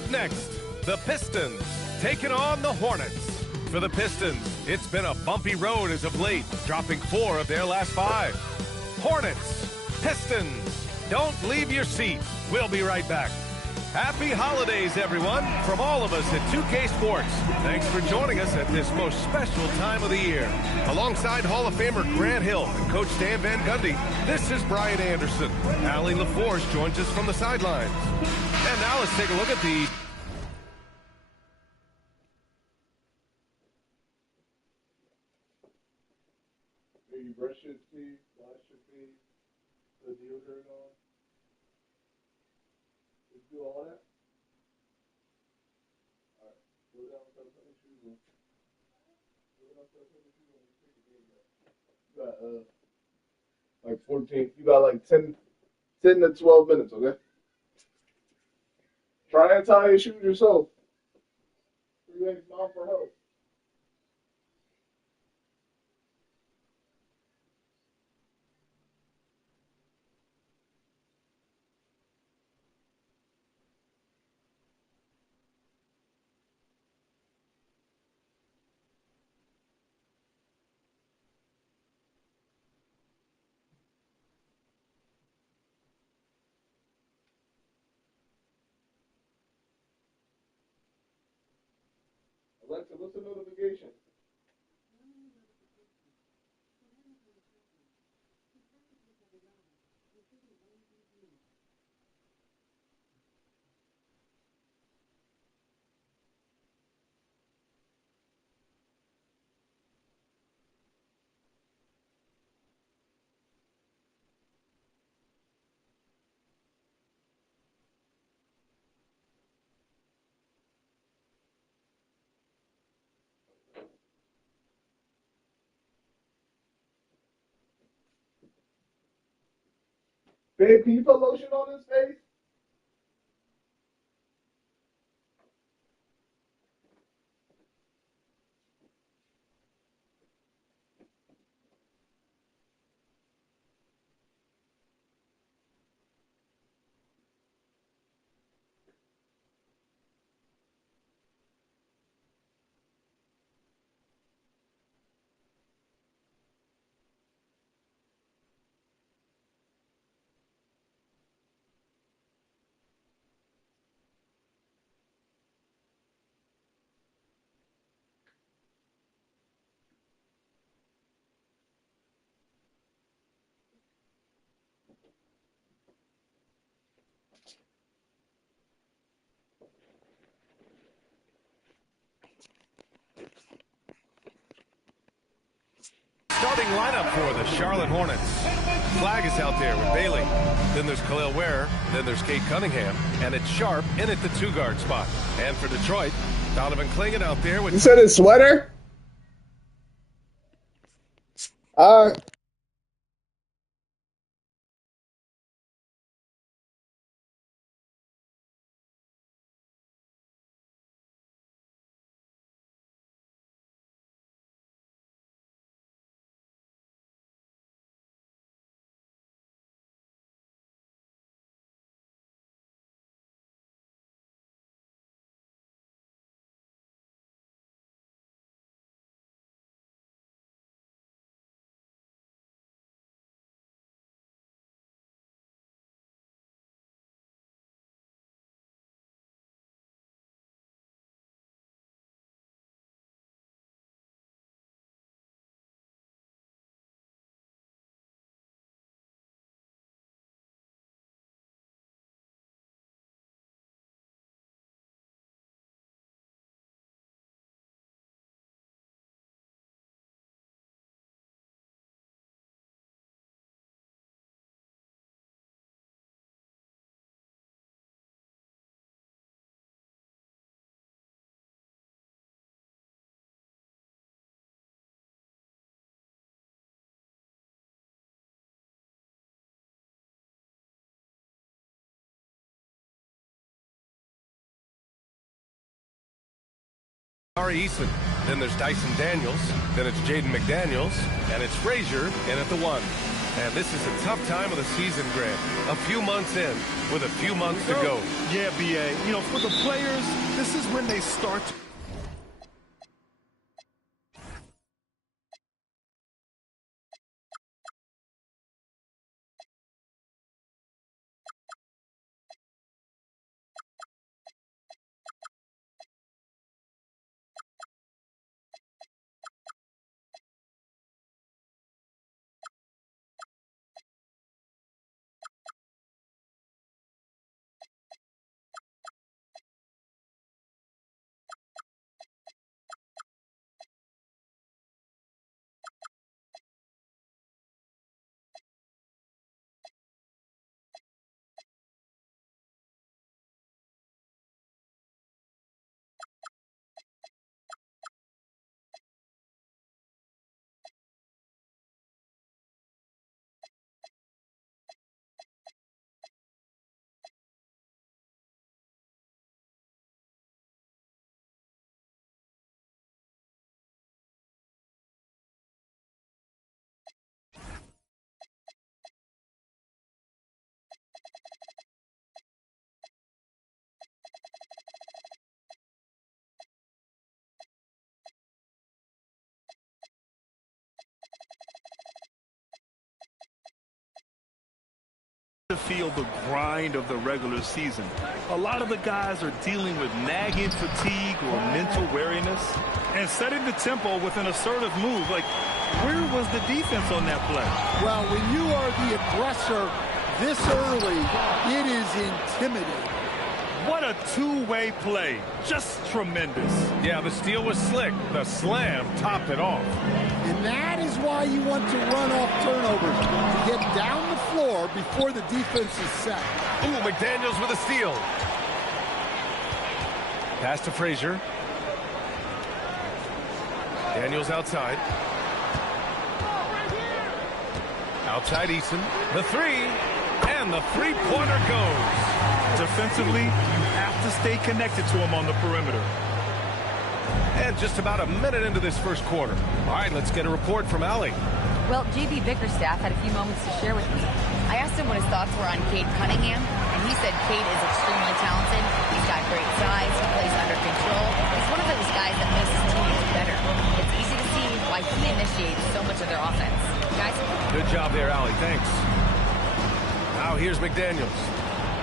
Up next, the Pistons taking on the Hornets. For the Pistons, it's been a bumpy road as of late, dropping 4 of their last 5. Hornets, Pistons, don't leave your seat. We'll be right back. Happy holidays, everyone, from all of us at 2K Sports. Thanks for joining us at this most special time of the year. Alongside Hall of Famer Grant Hill and Coach Dan Van Gundy, this is Brian Anderson. Allie LaForge joins us from the sidelines. And now let's take a look at the... You brush your teeth, wash your feet, put deodorant on. Did you do all that? Alright, go down and put your shoes on. Go down and put your shoes on. Take a game back. You got, like 14, you got like 10 to 12 minutes, okay? Try and tie your shoes yourself. You ain't not for help. Alexa, what's the notification? Babe, can you put lotion on his face? Starting lineup for the Charlotte Hornets. Flag is out there with Bailey. Then there's Khalil Ware. Then there's Kate Cunningham. And it's Sharp in at the 2-guard spot. And for Detroit, Donovan Clingan out there with... You said his sweater? Ari Eason. Then there's Dyson Daniels. Then it's Jaden McDaniels. And it's Frazier in at the 1. And this is a tough time of the season, Grant. A few months in with a few months to go. Yeah, B.A. You know, for the players, this is when they start to feel the grind of the regular season. A lot of the guys are dealing with nagging fatigue or mental weariness and setting the tempo with an assertive move. Like, where was the defense on that play? Well, when you are the aggressor this early, it is intimidating. What a two-way play. Just tremendous. Yeah, the steal was slick. The slam topped it off. And that is why you want to run off turnovers, to get down the floor before the defense is set. Ooh, McDaniels with a steal. Pass to Frazier. Daniels outside. Outside Eason. The three. And the three-pointer goes. Defensively, you have to stay connected to him on the perimeter. And just about a minute into this first quarter. All right, let's get a report from Allie. Well, J.B. Bickerstaff had a few moments to share with me. I asked him what his thoughts were on Cade Cunningham, and he said Cade is extremely talented. He's got great size. He plays under control. He's one of those guys that makes his teammates better. It's easy to see why he initiates so much of their offense. Guys? Good job there, Allie. Thanks. Now here's McDaniels.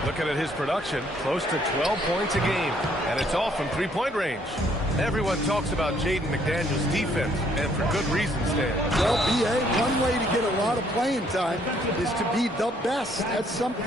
Looking at his production, close to 12 points a game, and it's all from three-point range. Everyone talks about Jaden McDaniels' defense, and for good reason, Stan. Well, B.A., one way to get a lot of playing time is to be the best at something.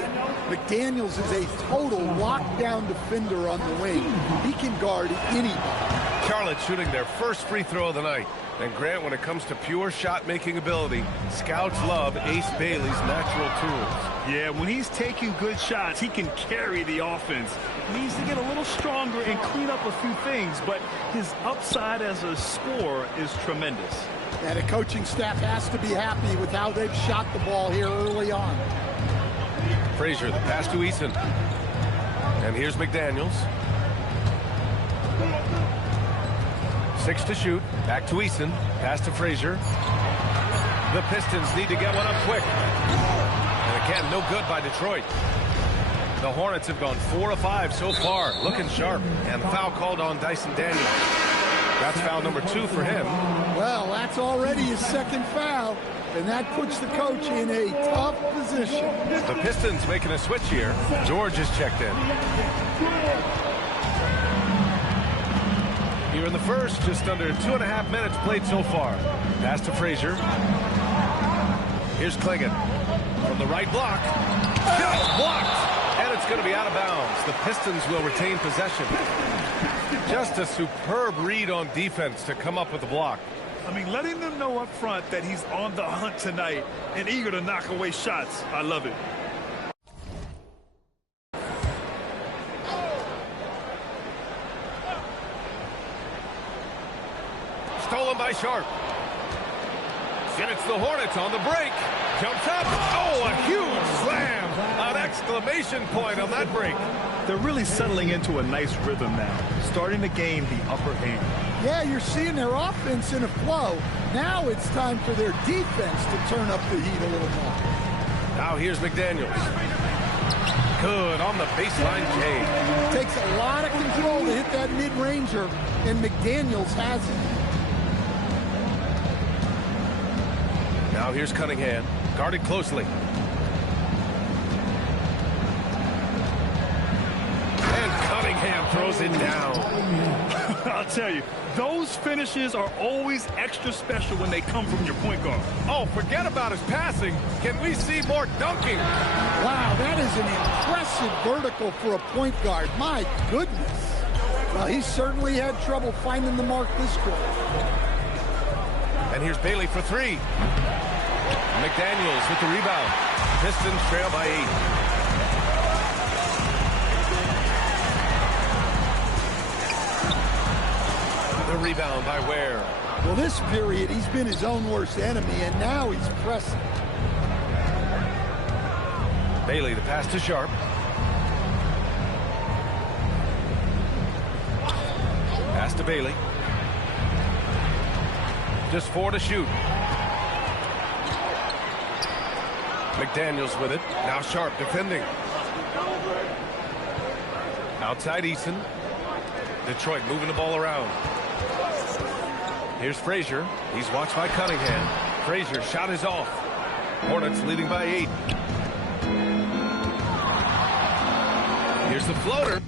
McDaniels is a total lockdown defender on the wing. He can guard anybody. Charlotte shooting their first free throw of the night. And Grant, when it comes to pure shot-making ability, scouts love Ace Bailey's natural tools. Yeah, when he's taking good shots, he can carry the offense. He needs to get a little stronger and clean up a few things, but his upside as a scorer is tremendous. And the coaching staff has to be happy with how they've shot the ball here early on. Frazier, the pass to Eason. And here's McDaniels. 6 to shoot. Back to Eason. Pass to Frazier. The Pistons need to get one up quick. And again, no good by Detroit. The Hornets have gone 4 of 5 so far. Looking sharp. And foul called on Dyson Daniels. That's foul number 2 for him. Well, that's already his second foul. And that puts the coach in a tough position. The Pistons making a switch here. George is checked in. Here in the first, just under 2.5 minutes played so far. Pass to Frazier. Here's Clingan from the right block. Just blocked, and it's going to be out of bounds. The Pistons will retain possession. Just a superb read on defense to come up with the block. I mean, letting them know up front that he's on the hunt tonight and eager to knock away shots. I love it. Stolen by Sharp. And it's the Hornets on the break. Jumps up. Oh, a huge slam An exclamation point on that break. They're really settling into a nice rhythm now, starting to gain the upper hand. Yeah, you're seeing their offense in a flow. Now it's time for their defense to turn up the heat a little more. Now here's McDaniels. Good on the baseline K. Takes a lot of control to hit that mid-ranger, and McDaniels has it. Now here's Cunningham, guarded closely. And Cunningham throws it down. I'll tell you, those finishes are always extra special when they come from your point guard. Oh, forget about his passing. Can we see more dunking? Wow, that is an impressive vertical for a point guard. My goodness. Well, he certainly had trouble finding the mark this quarter. And here's Bailey for three. McDaniels with the rebound. Pistons trail by 8. The rebound by Ware. Well, this period, he's been his own worst enemy, and now he's pressing. Bailey, the pass to Sharp. Pass to Bailey. Just 4 to shoot. McDaniels with it. Now Sharp defending. Outside Eason. Detroit moving the ball around. Here's Frazier. He's watched by Cunningham. Frazier shot is off. Hornets leading by 8. Here's the floater.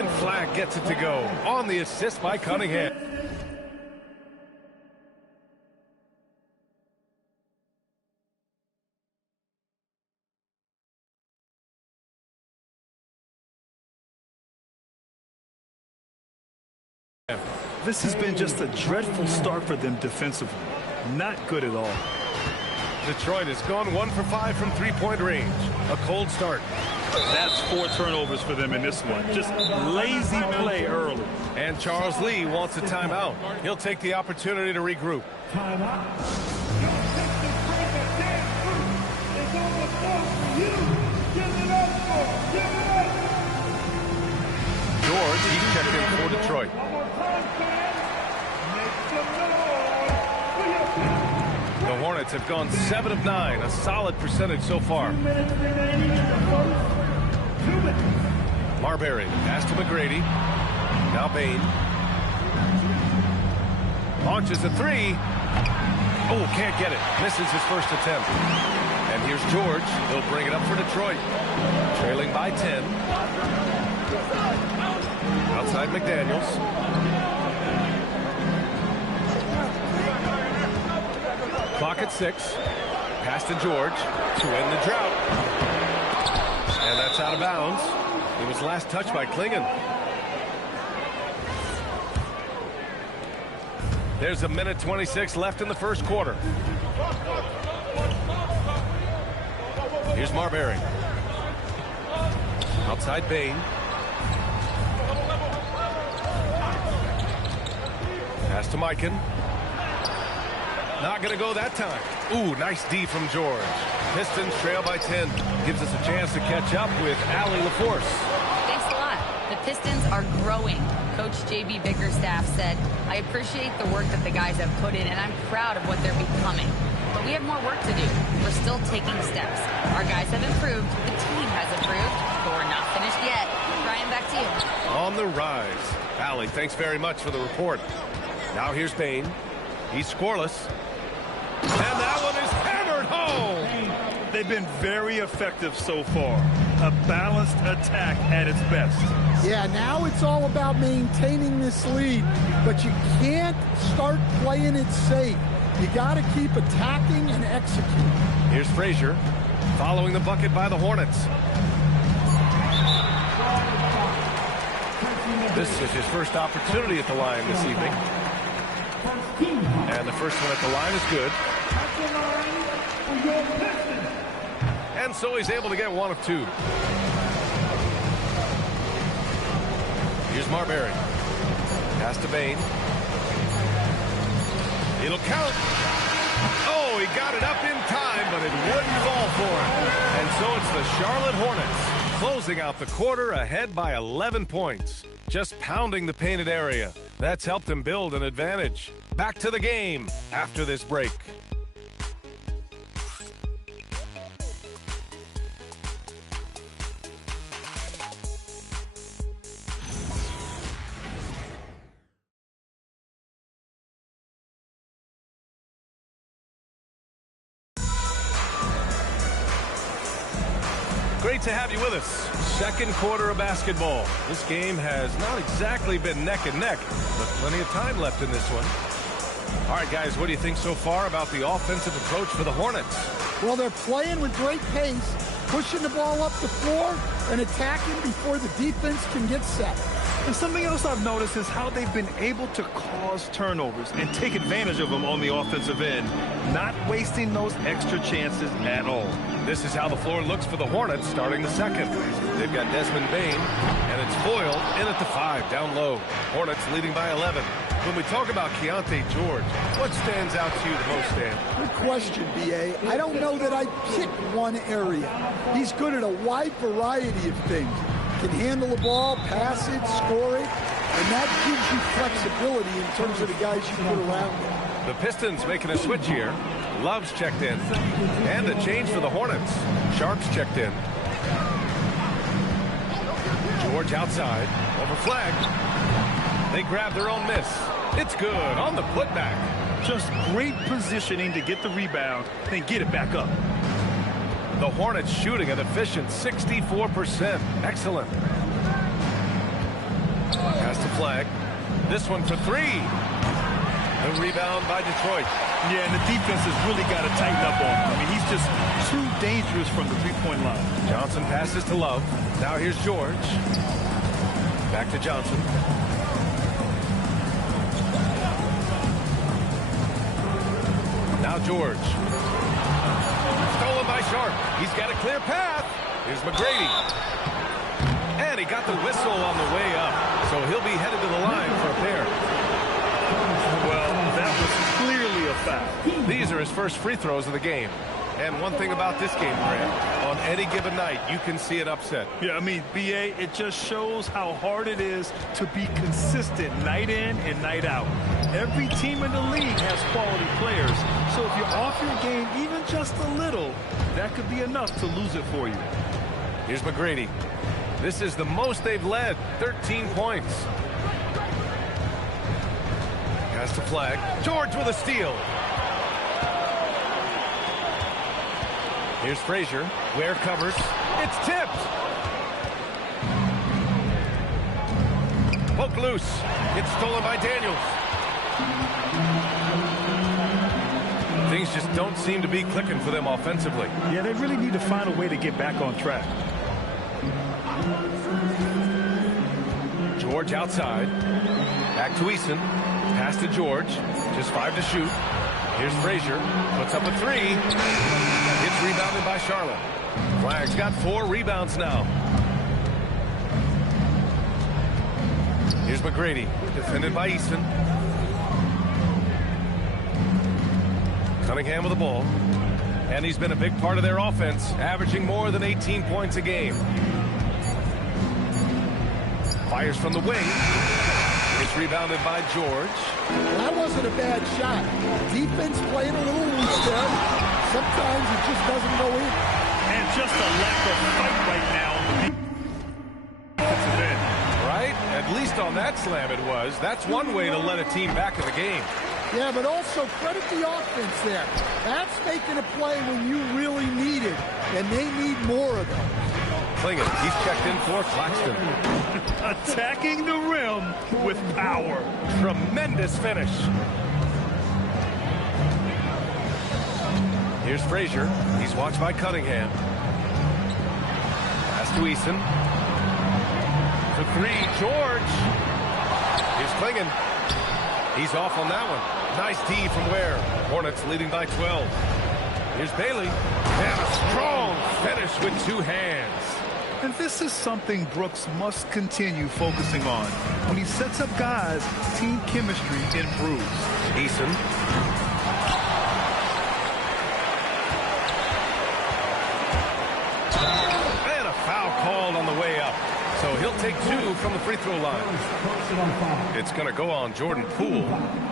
And Flag gets it to go on the assist by Cunningham. This has been just a dreadful start for them defensively. Not good at all. Detroit has gone 1 for 5 from three-point range. A cold start. That's 4 turnovers for them in this one. Just lazy play early. And Charles Lee wants a timeout. He'll take the opportunity to regroup. Timeout. Your pick to break a damn fruit is on the floor for you. Give it up for him. Give it up. George, he checked in for Detroit. One more time, fans. Make some noise for your pick. The Hornets have gone 7 of 9, a solid percentage so far. 2 minutes remaining in the first. 2 minutes. Marbury, pass to McGrady. Now Bain. Launches a 3. Oh, can't get it. Misses his first attempt. And here's George. He'll bring it up for Detroit. Trailing by 10. Outside McDaniels. Clock at 6. Pass to George to end the drought. And that's out of bounds. It was last touched by Klingon. There's 1:26 left in the first quarter. Here's Marbury. Outside Bain. Pass to Mikan. Not going to go that time. Ooh, nice D from George. Pistons trail by 10. Gives us a chance to catch up with Allie LaForce. Thanks a lot. The Pistons are growing. Coach J.B. Bickerstaff said, I appreciate the work that the guys have put in, and I'm proud of what they're becoming. But we have more work to do. We're still taking steps. Our guys have improved. The team has improved. But we're not finished yet. Ryan, back to you. On the rise. Allie, thanks very much for the report. Now here's Bain. He's scoreless. And that one is hammered home. They've been very effective so far. A balanced attack at its best. Yeah, now it's all about maintaining this lead, but you can't start playing it safe. You got to keep attacking and executing. Here's Frazier, following the bucket by the Hornets. This is his first opportunity at the line this evening. And the first one at the line is good. And so he's able to get 1 of 2. Here's Marbury. Pass to Bain. It'll count. Oh, he got it up in time, but it wouldn't fall for him. And so it's the Charlotte Hornets closing out the quarter ahead by 11 points. Just pounding the painted area. That's helped them build an advantage. Back to the game after this break. Great to have you with us. Second quarter of basketball. This game has not exactly been neck and neck, but plenty of time left in this one. All right, guys, what do you think so far about the offensive approach for the Hornets? Well, they're playing with great pace, pushing the ball up the floor and attacking before the defense can get set. And something else I've noticed is how they've been able to cause turnovers and take advantage of them on the offensive end, not wasting those extra chances at all. This is how the floor looks for the Hornets starting the second. They've got Desmond Bain, and it's Boyle in at the 5, down low. Hornets leading by 11. When we talk about Keontae George, what stands out to you the most, Dan? Good question, B.A. I don't know that I'd pick one area. He's good at a wide variety of things. Can handle the ball, pass it, score it, and that gives you flexibility in terms of the guys you put around him. The Pistons making a switch here. Love's checked in. And a change for the Hornets. Sharps checked in. George outside. Over flag. They grab their own miss. It's good on the putback. Just great positioning to get the rebound, then get it back up. The Hornets shooting an efficient 64%. Excellent. Pass to Flag. This one for three. The rebound by Detroit. Yeah, and the defense has really got to tighten up on him. I mean, he's just too dangerous from the three-point line. Johnson passes to Love. Now here's George. Back to Johnson. Now George. Stolen by Sharp. He's got a clear path. Here's McGrady. And he got the whistle on the way up. So he'll be headed to the line for a pair. Well, that was clearly a foul. These are his first free throws of the game. And one thing about this game, Grant, on any given night, you can see an upset. Yeah, I mean, BA, it just shows how hard it is to be consistent night in and night out. Every team in the league has quality players. So if you're off your game even just a little, that could be enough to lose it for you. Here's McGrady. This is the most they've led, 13 points. Pass to Flag. George with a steal. Here's Frazier. Ware covers. It's tipped. Poke loose. It's stolen by Daniels. Things just don't seem to be clicking for them offensively. Yeah, they really need to find a way to get back on track. George outside. Back to Eason. Pass to George. Just 5 to shoot. Here's Frazier. Puts up a three. It's rebounded by Charlotte. Flag's got 4 rebounds now. Here's McGrady. Defended by Easton. Cunningham with the ball. And he's been a big part of their offense, averaging more than 18 points a game. Fires from the wing. It's rebounded by George. That wasn't a bad shot. Defense playing a little loose there. Sometimes it just doesn't go in. And just a lack of fight right now on the defensive end. Right? At least on that slam it was. That's one way to let a team back in the game. Yeah, but also credit the offense there. That's making a play when you really need it, and they need more of them. Clingan, he's checked in for Claxton. Attacking the rim with power. Tremendous finish. Here's Frazier. He's watched by Cunningham. Pass to Eason. For three, George. Here's Clingan. He's off on that one. Nice D from Ware. Hornets leading by 12. Here's Bailey. And a strong finish with 2 hands. And this is something Brooks must continue focusing on. When he sets up guys, team chemistry improves. Eason. And a foul called on the way up. So he'll take 2 from the free throw line. It's going to go on Jordan Poole.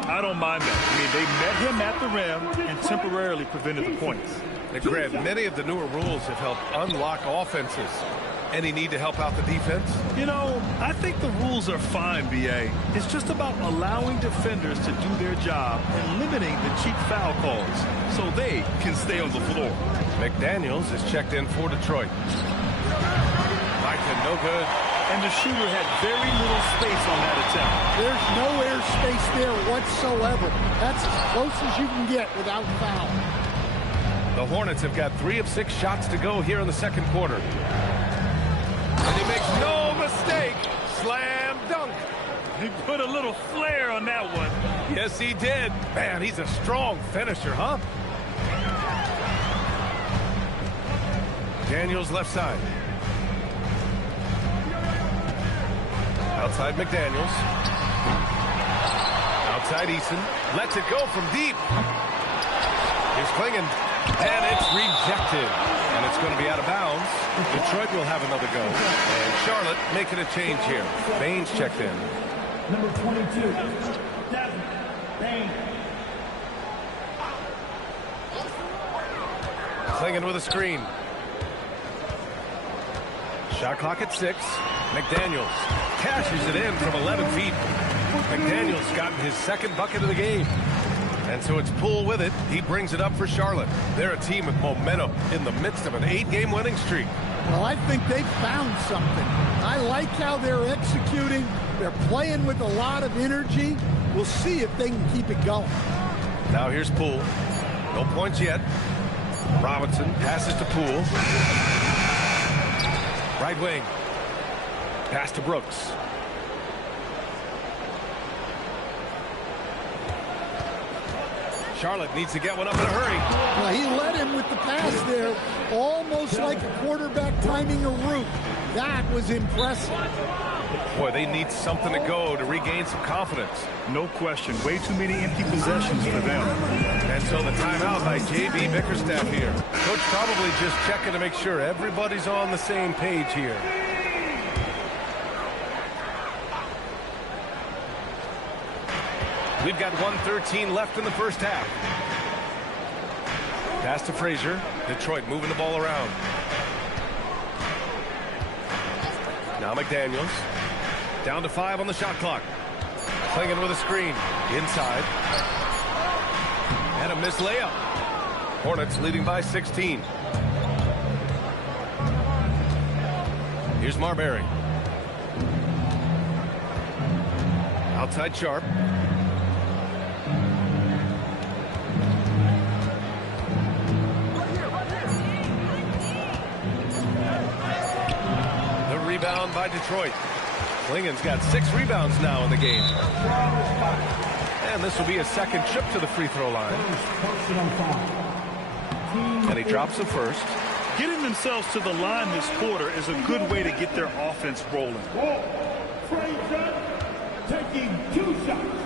I don't mind that. I mean, they met him at the rim and temporarily prevented the points. And Grant, many of the newer rules have helped unlock offenses. Any need to help out the defense? You know, I think the rules are fine, BA. It's just about allowing defenders to do their job and limiting the cheap foul calls so they can stay on the floor. McDaniels is checked in for Detroit. Micah, no good. And the shooter had very little space on that attempt. There's no air space there whatsoever. That's as close as you can get without foul. The Hornets have got 3 of 6 shots to go here in the second quarter. And he makes no mistake. Slam dunk. He put a little flair on that one. Yes, he did. Man, he's a strong finisher, huh? Daniels left side. Outside McDaniels. Outside Eason. Lets it go from deep. Here's Clingan. And it's rejected. And it's going to be out of bounds. Detroit will have another go. And Charlotte making a change here. Baines checked in. Number 22, Baines. Clingan with a screen. Shot clock at 6. McDaniels cashes it in from 11 feet. McDaniels gotten his second bucket of the game. And so it's Poole with it. He brings it up for Charlotte. They're a team with momentum in the midst of an 8-game winning streak. Well, I think they've found something. I like how they're executing. They're playing with a lot of energy. We'll see if they can keep it going. Now here's Poole. No points yet. Robinson passes to Poole. Right wing. Pass to Brooks. Charlotte needs to get one up in a hurry. Well, he led him with the pass there, almost like a quarterback timing a route. That was impressive. Boy, they need something to go to regain some confidence. No question. Way too many empty possessions for them. And so the timeout by J.B. Bickerstaff here. Coach probably just checking to make sure everybody's on the same page here. We've got 1:13 left in the first half. Pass to Frazier. Detroit moving the ball around. Now McDaniels. Down to 5 on the shot clock. Clinging with a screen. Inside. And a missed layup. Hornets leading by 16. Here's Marbury. Outside Sharp. The rebound by Detroit. Klingen's got 6 rebounds now in the game. And this will be a second trip to the free throw line. And he drops the first. Getting themselves to the line this quarter is a good way to get their offense rolling. Frazier taking 2 shots.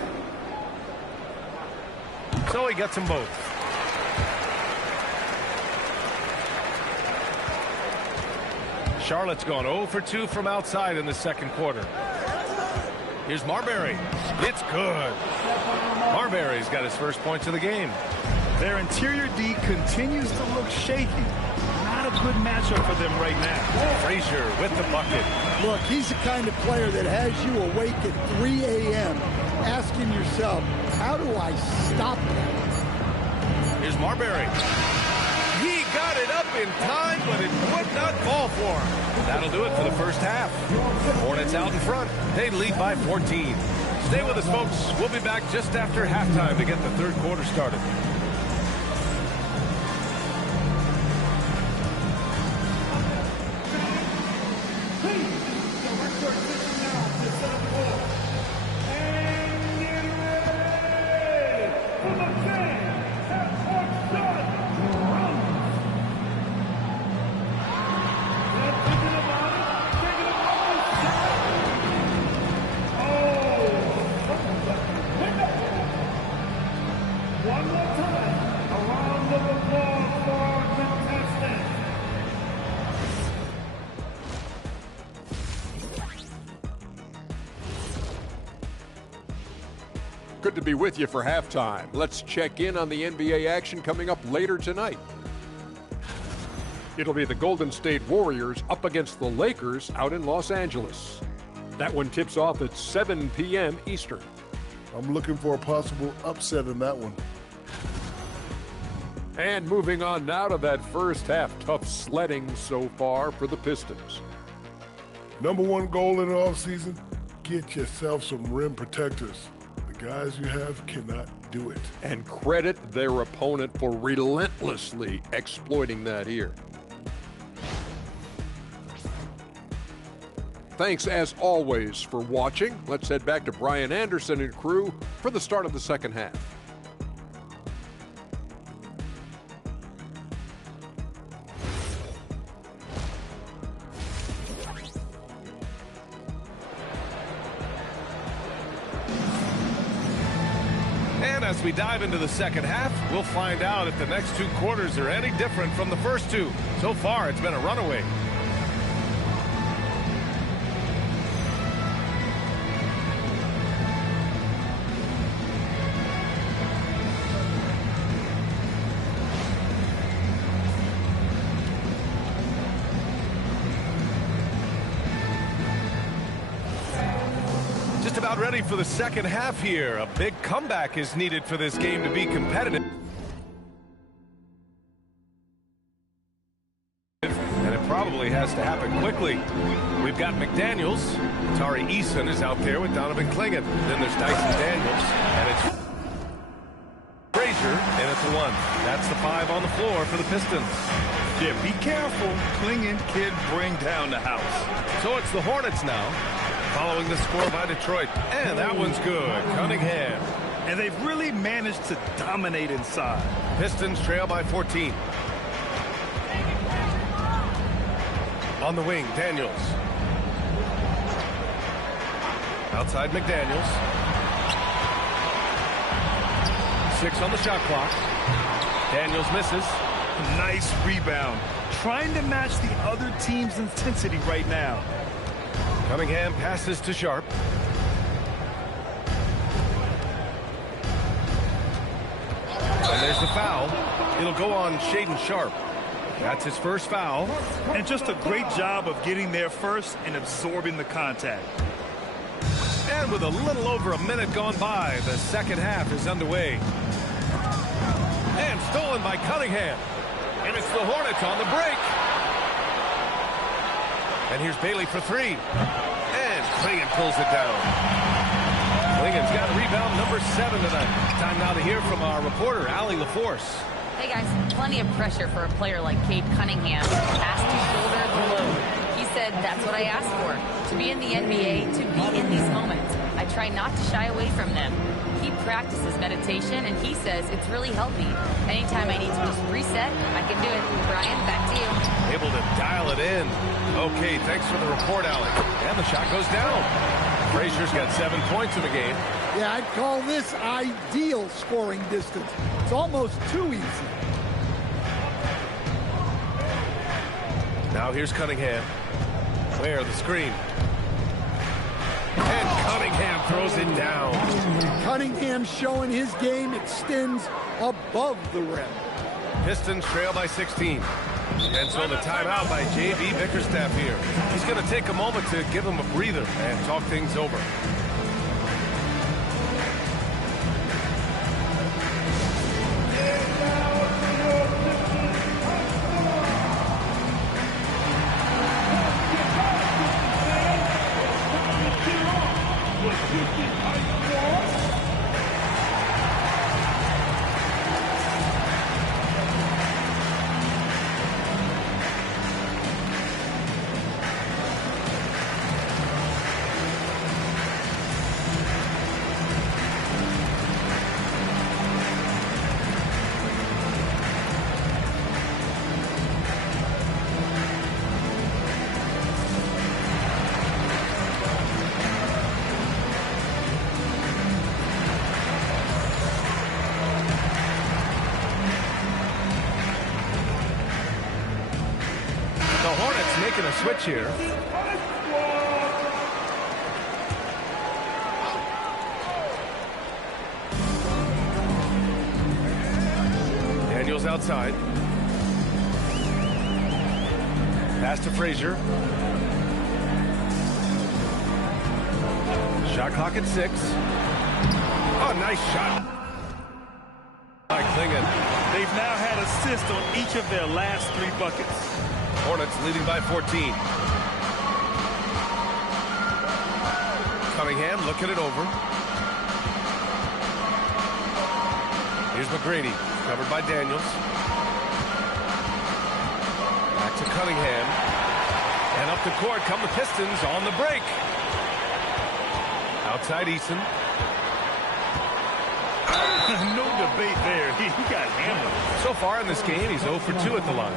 So he gets them both. Charlotte's gone 0 for 2 from outside in the second quarter. Here's Marbury. It's good. Marbury's got his first points of the game. Their interior D continues to look shaky. Not a good matchup for them right now. Frazier with the bucket. Look, he's the kind of player that has you awake at 3 a.m. asking yourself, how do I stop that? Here's Marbury. He got it up in time, but it would not fall for him. That'll do it for the first half. Hornets out in front. They lead by 14. Stay with us, folks. We'll be back just after halftime to get the third quarter started. Good to be with you for halftime. Let's check in on the NBA action coming up later tonight. It'll be the Golden State Warriors up against the Lakers out in Los Angeles. That one tips off at 7 p.m. Eastern. I'm looking for a possible upset in that one. And moving on now to that first half, tough sledding so far for the Pistons. Number one goal in the offseason, get yourself some rim protectors. The guys you have cannot do it. And credit their opponent for relentlessly exploiting that here. Thanks, as always, for watching. Let's head back to Brian Anderson and crew for the start of the second half. And as we dive into the second half, we'll find out if the next 2 quarters are any different from the first 2. So far, it's been a runaway. Just about ready for the second half here. A big comeback is needed for this game to be competitive. And it probably has has to happen quickly. We've got McDaniels. Tari Eason is out there with Donovan Clingan. Then there's Dyson Daniels, and it's Frazier in at the 1. That's the 5 on the floor for the Pistons. Yeah, be careful. Clingan could bring down the house. So it's the Hornets now, following the score by Detroit. And that one's good. Cunningham. And they've really managed to dominate inside. Pistons trail by 14. On the wing, Daniels. Outside McDaniels. 6 on the shot clock. Daniels misses. Nice rebound. Trying to match the other team's intensity right now. Cunningham passes to Sharp. And there's the foul. It'll go on Shaedon Sharp. That's his first foul. And just a great job of getting there first and absorbing the contact. And with a little over a minute gone by, the second half is underway. And stolen by Cunningham. And it's the Hornets on the break. And here's Bailey for 3. And Clingan pulls it down. Clingan's got a rebound number 7 tonight. Time now to hear from our reporter, Allie LaForce. Hey guys, plenty of pressure for a player like Cade Cunningham. Asked to shoulder the load. He said, that's what I asked for. To be in the NBA, to be in these moments. I try not to shy away from them. He practices meditation, and he says it's really healthy. Anytime I need to just reset, I can do it. Brian, back to you. Able to dial it in. Okay, thanks for the report, Allie. And the shot goes down. Frazier's got 7 points in the game. Yeah, I'd call this ideal scoring distance. It's almost too easy. Now here's Cunningham. Where the screen. And Cunningham throws it down. Cunningham showing his game extends above the rim. Pistons trail by 16. And so the timeout by J.B. Bickerstaff here. He's going to take a moment to give him a breather and talk things over. Making a switch here. Daniels outside. Pass to Frazier. Shot clock at 6. Oh, nice shot by Clingan. They've now had assists on each of their last 3 buckets. Hornets leading by 14. Cunningham looking it over. Here's McGrady, covered by Daniels. Back to Cunningham. And up the court come the Pistons on the break. Outside Eason. No debate there. He got hammered. So far in this game, he's 0 for 2 at the line.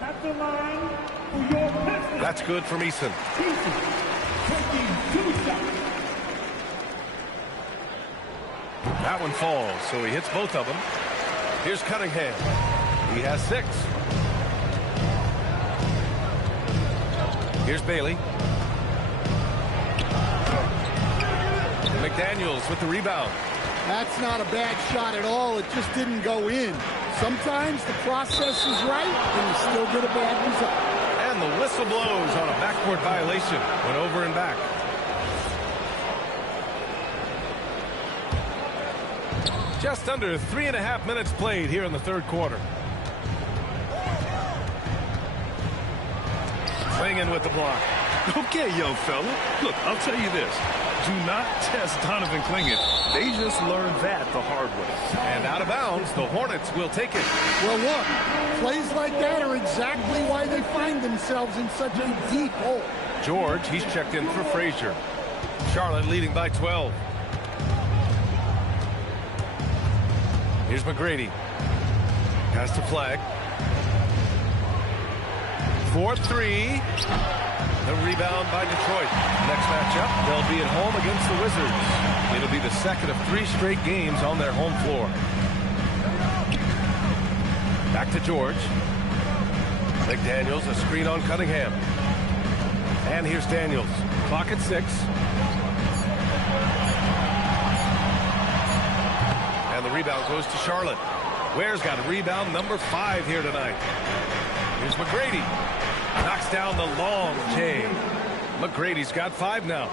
At the line for your Pistons. That's good from Eason. That one falls, so he hits both of them. Here's Cunningham. He has 6. Here's Bailey. McDaniels with the rebound. That's not a bad shot at all. It just didn't go in. Sometimes the process is right, and you still get a bad result. And the whistle blows on a backcourt violation. Went over and back. Just under 3.5 minutes played here in the third quarter. swinging with the block. Okay, young fella. Look, I'll tell you this. Do not test Donovan Klingett. They just learned that the hard way. And out of bounds, the Hornets will take it. Well, look, plays like that are exactly why they find themselves in such a deep hole. George, he's checked in for Frazier. Charlotte leading by 12. Here's McGrady. Pass to Flag. 4-3. The rebound by Detroit. Next matchup, they'll be at home against the Wizards. It'll be the second of 3 straight games on their home floor. Back to George. McDaniels, a screen on Cunningham. And here's Daniels. Clock at 6. And the rebound goes to Charlotte. Ware's got a rebound number 5 here tonight. Here's McGrady. Knocks down the long J. McGrady's got 5 now.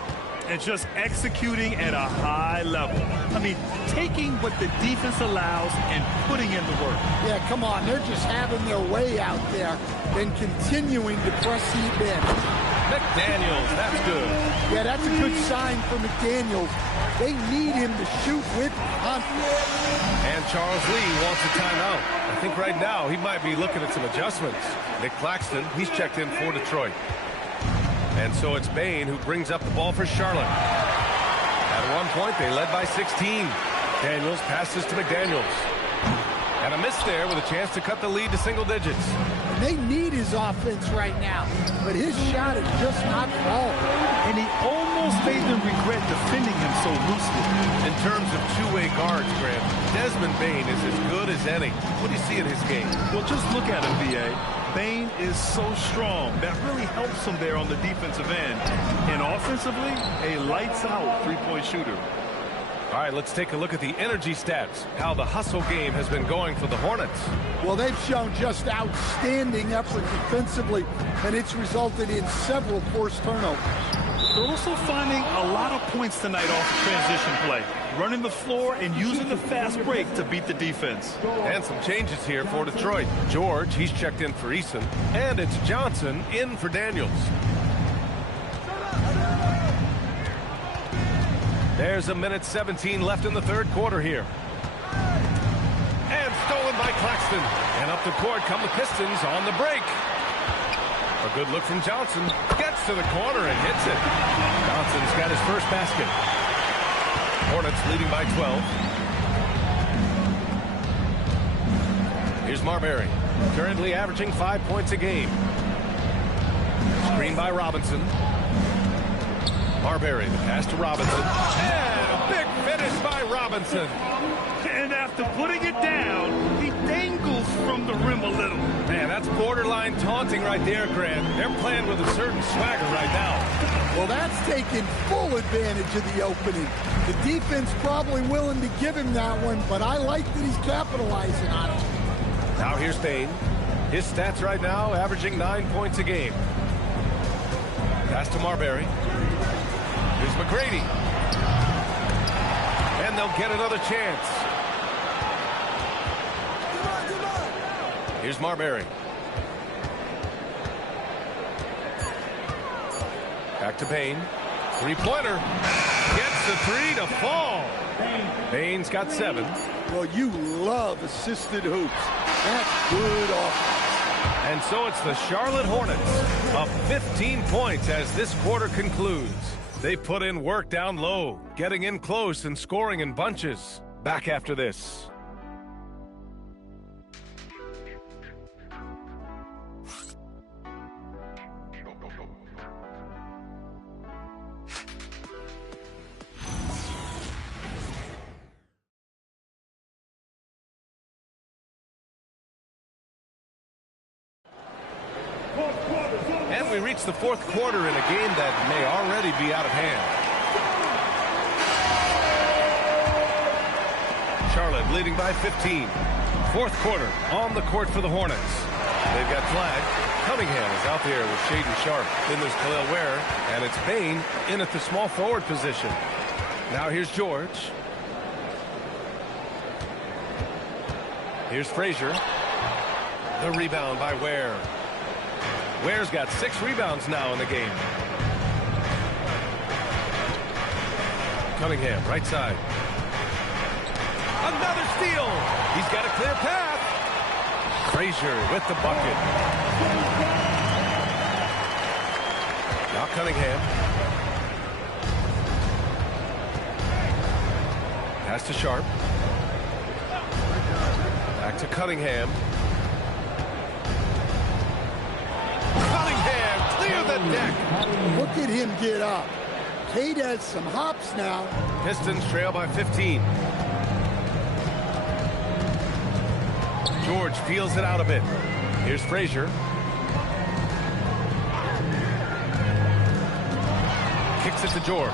And just executing at a high level. I mean, taking what the defense allows and putting in the work. Yeah, come on. They're just having their way out there and continuing to press the bench. McDaniels, that's good. Yeah, that's a good sign for McDaniels. They need him to shoot with confidence. And Charles Lee wants a timeout. I think right now he might be looking at some adjustments. Nick Claxton, he's checked in for Detroit. And so it's Bain who brings up the ball for Charlotte. At one point, they led by 16. Daniels passes to McDaniels. And a miss there with a chance to cut the lead to single digits. And they need his offense right now, but his shot is just not falling. And he almost made them regret defending him so loosely. In terms of two-way guards, Grant, Desmond Bain is as good as any. What do you see in his game? Well, just look at him, B.A. Bain is so strong. That really helps him there on the defensive end. And offensively, a lights-out three-point shooter. All right, let's take a look at the energy stats, how the hustle game has been going for the Hornets. Well, they've shown just outstanding effort defensively, and it's resulted in several forced turnovers. They're also finding a lot of points tonight off the transition play, running the floor and using the fast break to beat the defense. And some changes here for Detroit. George, he's checked in for Eason, and it's Johnson in for Daniels. There's a minute 17 left in the third quarter here. And stolen by Claxton. And up the court come the Pistons on the break. A good look from Johnson. Gets to the corner and hits it. Johnson's got his first basket. Hornets leading by 12. Here's Marbury. Currently averaging 5 points a game. Screen by Robinson. Marbury, the pass to Robinson. And a big finish by Robinson. And after putting it down, he dangles from the rim a little. Man, that's borderline taunting right there, Grant. They're playing with a certain swagger right now. Well, that's taking full advantage of the opening. The defense probably willing to give him that one, but I like that he's capitalizing on it. Now here's Bain. His stats right now averaging 9 points a game. Pass to Marbury. Here's McGrady. And they'll get another chance. Here's Marbury. Back to Bain. Three-pointer. Gets the 3 to fall. Bain's got 7. Well, you love assisted hoops. That's good offense. And so it's the Charlotte Hornets up 15 points as this quarter concludes. They put in work down low, getting in close and scoring in bunches. Back after this. And we reach the fourth quarter in a game that may already be out of hand. Charlotte leading by 15. Fourth quarter on the court for the Hornets. They've got Flag. Cunningham is out there with Shaden Sharp. Then there's Khalil Ware, and it's Bain in at the small forward position. Now here's George. Here's Frazier. The rebound by Ware. Ware's got 6 rebounds now in the game. Cunningham, right side. Another steal. He's got a clear path. Frazier with the bucket. Now Cunningham. Pass to Sharp. Back to Cunningham. Cunningham, clear the deck. Look at him get up. Cade has some hops now. Pistons trail by 15. George feels it out a bit. Here's Frazier. Kicks it to George.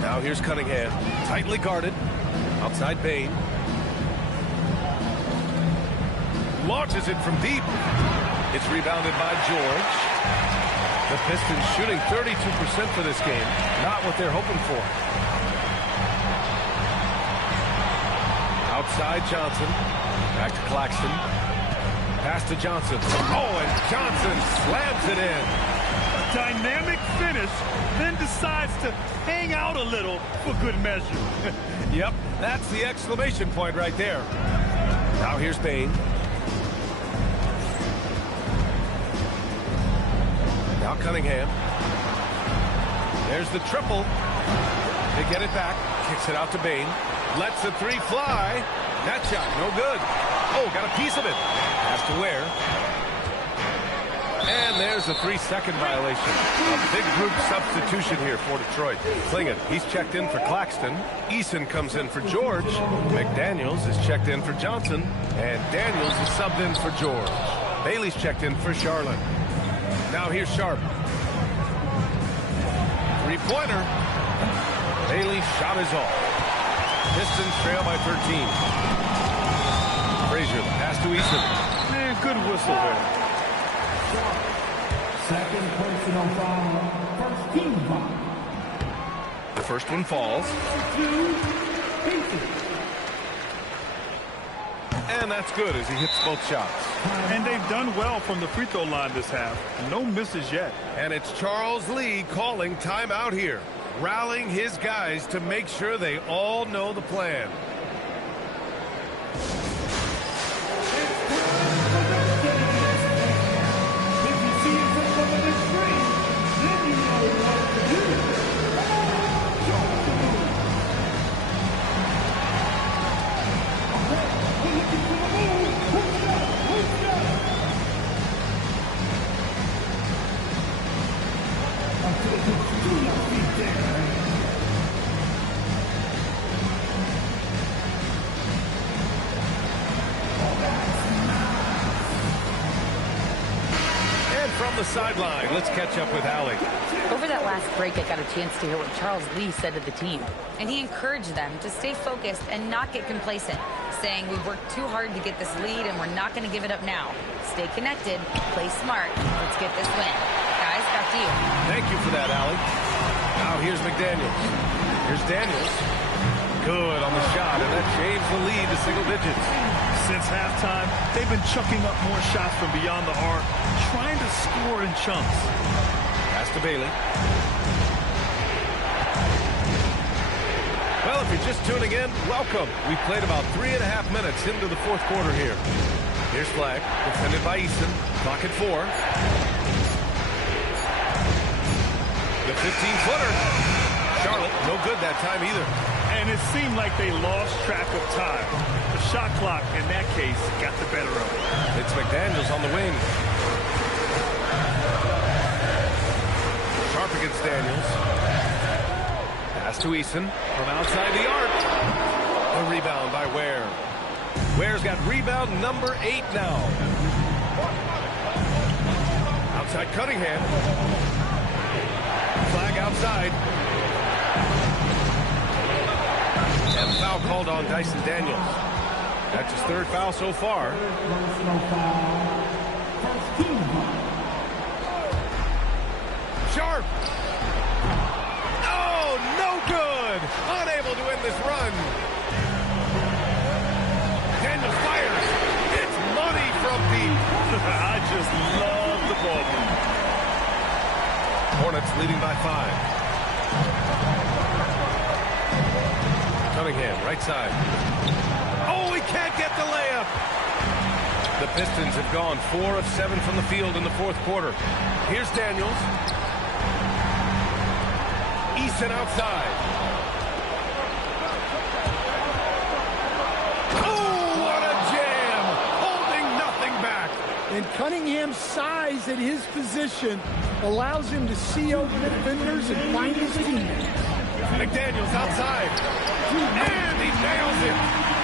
Now here's Cunningham. Tightly guarded. Outside Bain. Launches it from deep. It's rebounded by George. The Pistons shooting 32% for this game. Not what they're hoping for. Outside Johnson. Back to Claxton. Pass to Johnson. Oh, and Johnson slams it in. A dynamic finish, then decides to hang out a little for good measure. Yep, that's the exclamation point right there. Now here's Bain. Now Cunningham. There's the triple. They get it back. Kicks it out to Bain. Lets the 3 fly. That shot, no good. Oh, got a piece of it. Pass to Ware. And there's a 3-second violation. A big group substitution here for Detroit. Klingon, he's checked in for Claxton. Eason comes in for George. McDaniels is checked in for Johnson. And Daniels is subbed in for George. Bailey's checked in for Charlotte. Now here's Sharp. 3-pointer. Bailey's shot is off. Pistons trail by 13. Frazier, pass to Eason. Man, good whistle there. Second personal foul. First team foul. The first one falls. 2 pieces. And that's good as he hits both shots. And they've done well from the free throw line this half. No misses yet. And it's Charles Lee calling timeout here, rallying his guys to make sure they all know the plan. If you see yourself on the screen, then you know what to do. Show the move. Okay, we're looking for the move. Who's that? Who's that? Until you do your feet there. From the sideline, let's catch up with Allie. Over that last break, I got a chance to hear what Charles Lee said to the team. And he encouraged them to stay focused and not get complacent, saying we've worked too hard to get this lead and we're not going to give it up now. Stay connected, play smart, let's get this win. Guys, back to you. Thank you for that, Allie. Now here's McDaniels. Here's Daniels. Good on the shot, and that changed the lead to single digits. Since halftime, they've been chucking up more shots from beyond the arc, trying to score in chunks. Pass to Bailey. Well, if you're just tuning in, welcome. We've played about 3.5 minutes into the fourth quarter here. Here's Flag, defended by Easton. Clock at 4. The 15-footer. Charlotte, no good that time either. And it seemed like they lost track of time. The shot clock, in that case, got the better of it. It's McDaniels on the wing. Sharp against Daniels. Pass to Eason from outside the arc. A rebound by Ware. Ware's got rebound number 8 now. Outside Cunningham. Flag outside. And foul called on Dyson Daniels. That's his 3rd foul so far. Personal foul. First team foul. Sharp. Oh, no good. Unable to end this run. Daniels fires. It's money from Hornets leading by 5. Cunningham, right side. Oh, he can't get the layup. The Pistons have gone 4 of 7 from the field in the fourth quarter. Here's Daniels. Eason outside. Oh, what a jam! Holding nothing back. And Cunningham's size at his position allows him to see over defenders and find his teammates. McDaniels outside. And he nails it.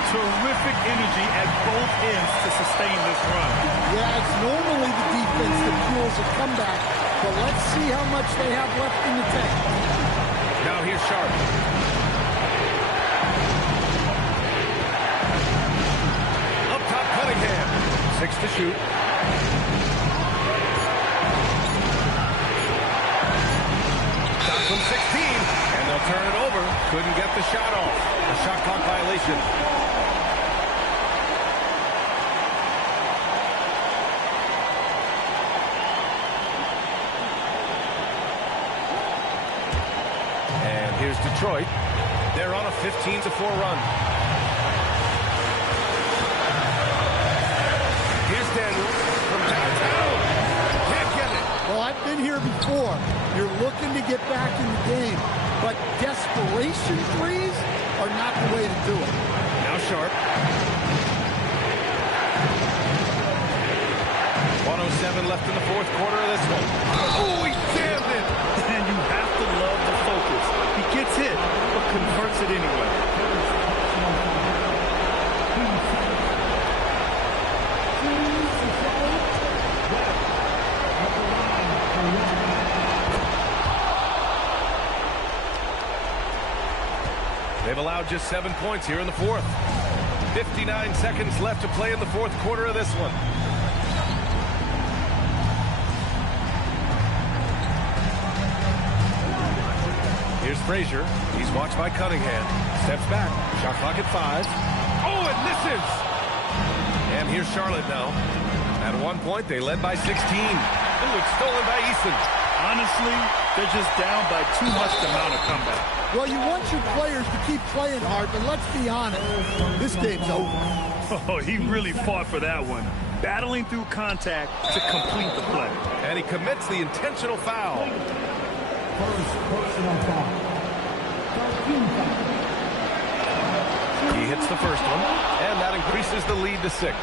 Terrific energy at both ends to sustain this run. Yeah, it's normally the defense that fuels a comeback, but let's see how much they have left in the tank. Now here's Sharp. Up top, Cunningham. 6 to shoot. Shot from 16, and they'll turn it over. Couldn't get the shot off. A shot clock violation. And here's Detroit. They're on a 15-4 run. Here's Daniels from downtown. Can't get it. Well, I've been here before. You're looking to get back in the game, but desperation threes are not the way to do it. Now Sharp. 1:07 left in the fourth quarter of this one. Oh, he jammed it. And you have to love the focus. He gets hit, but converts it anyway. They've allowed just 7 points here in the fourth. 59 seconds left to play in the fourth quarter of this one. Here's Frazier. He's watched by Cunningham. Steps back. Shot clock at 5. Oh, it misses! And here's Charlotte now. At one point, they led by 16. Ooh, it's stolen by Eason. Honestly, they're just down by too much to mount a comeback. Well, you want your players to keep playing hard, but let's be honest, this game's over. Oh, he really fought for that one. Battling through contact to complete the play. And he commits the intentional foul. He hits the first one, and that increases the lead to 6.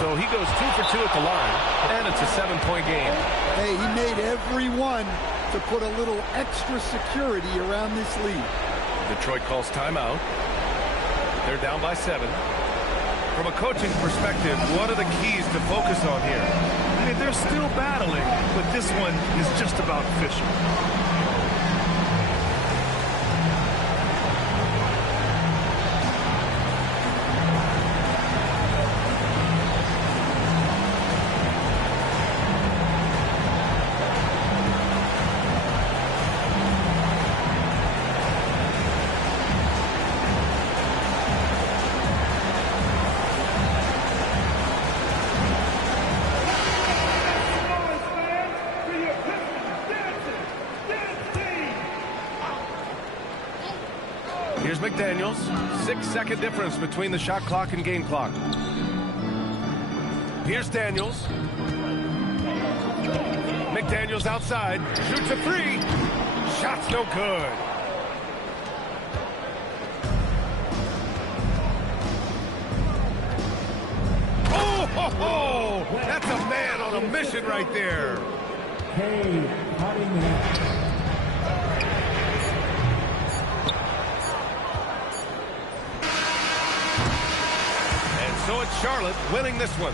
So he goes 2 for 2 at the line, and it's a 7-point game. Hey, he made every one to put a little extra security around this lead. Detroit calls timeout. They're down by 7. From a coaching perspective, what are the keys to focus on here? I mean, they're still battling, but this one is just about official. Here's McDaniels. 6-second difference between the shot clock and game clock. Here's Daniels. McDaniels outside. Shoots a 3. Shot's no good. Oh, ho, ho! That's a man on a mission right there. So it's Charlotte winning this one.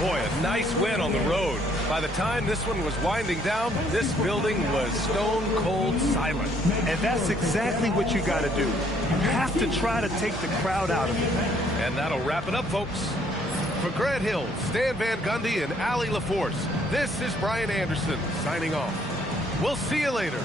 Boy, a nice win on the road. By the time this one was winding down, this building was stone cold silent. And that's exactly what you got to do. You have to try to take the crowd out of it. And that'll wrap it up, folks. For Grant Hill, Stan Van Gundy, and Allie LaForce, this is Brian Anderson signing off. We'll see you later.